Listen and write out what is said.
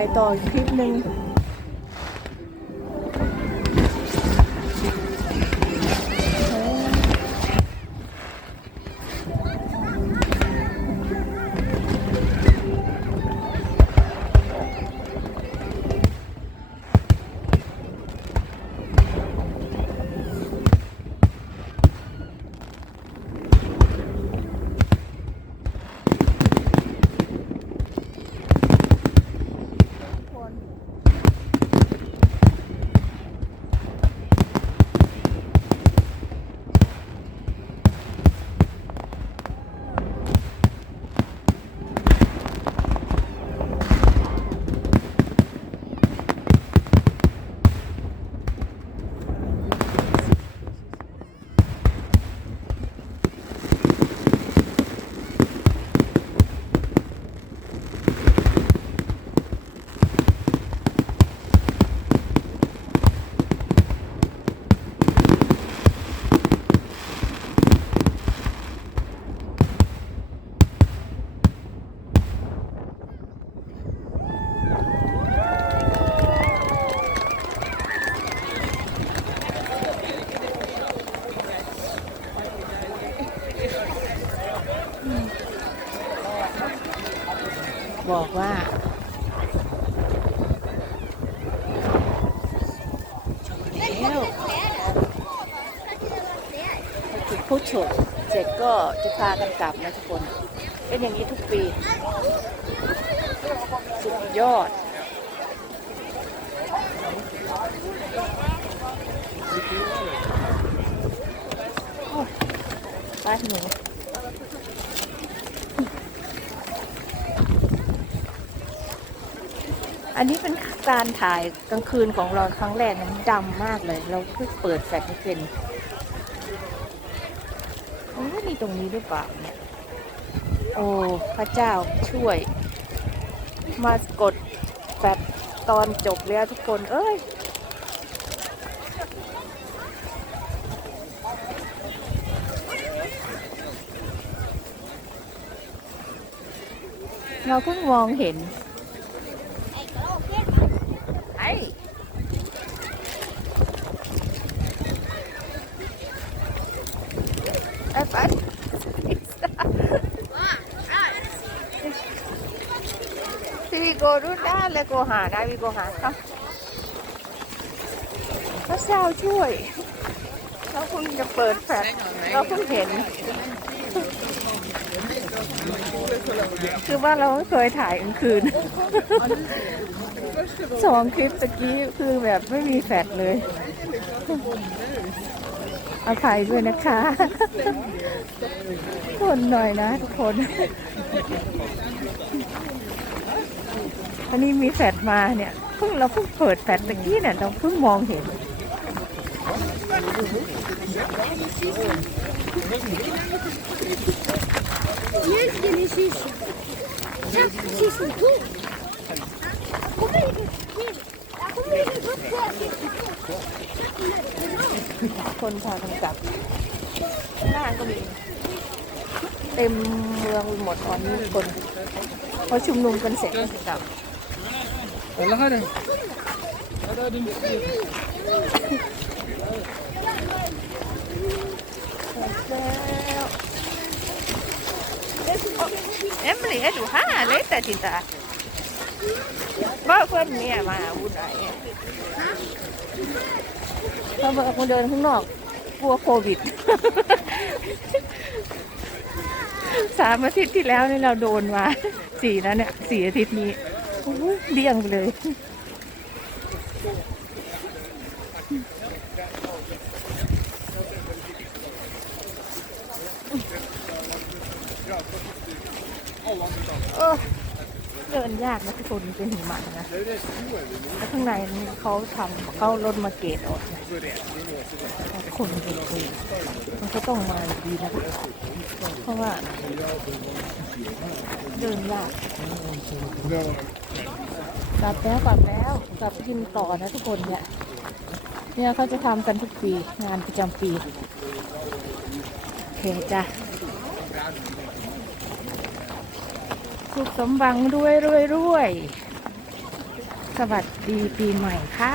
ายต่ออีกคลิปหนึ่ง บอกว่าแล้วจุดผู้ชมเสร็จก็จะพากันกลับนะทุกคน เป็นอย่างนี้ทุกปี สุดยอดโอ้ยไปหนู อันนี้เป็นการถ่ายกลางคืนของเราครั้งแรกนะมันดำมากเลย เราเพิ่งเปิดแฟลชไม่เป็นโอ้มีตรงนี้หรือเปล่าเนี่ย โอ้ พระเจ้าช่วย มากดแฟลชตอนจบแล้วทุกคน เอ้ยเราเพิ่งมองเห็น ไอ้ ไอ้ปัน Si vi går runt där eller går här? Nej, vi går här. Kom. พระเจ้าช่วย เราเพิ่งจะเปิดแฟลชเราเพิ่งเห็น คือว่าเราไม่เคยถ่ายกลางคืน สองคลิปตะกี้คือแบบไม่มีแฟลชเลย เอภัยด้วยนะคะทนหน่อยนะทุกคนอันนี้มีแฟดมาเนี่ยเพิ่งเราเพิ่งเปิดแฟดตะกี้เนี่ยเราเพิ่งมองเห็นเคนพากันกลับข้างหน้าก็มี เต็มเมืองหมดตอนนี้คนพอชุมนุมกันเสร็จก็กลับ Allah'a แล้วเอ็มเหลือดูฮะเลยแต่จินตาว่าเพื่อนเนี่ยมาวุ่นวาย เพราเบิกมาเดินข้างนอก กลัวโควิด สามอาทิตย์ที่แล้วนี่เราโดนมาสี่แล้วเนี่ยสี่อาทิตย์นี้เดี่ยงไปเลยเออ เดินยากนะทุกคนเป็นหิมะนะแล้วข้างในนี่เขาทำเขาลดมาเกตออกนะคนเป็นคนมันก็ต้องมาดีนะเพราะว่าเดินยากกลับแล้วกลับแล้วกลับกินต่อนะทุกคนเนี่ยเนี่ยเขาจะทำกันทุกปีงานประจำปีโอเคจ้ะ สุขสมหวังรวยรวยรวย สวัสดีปีใหม่ค่ะ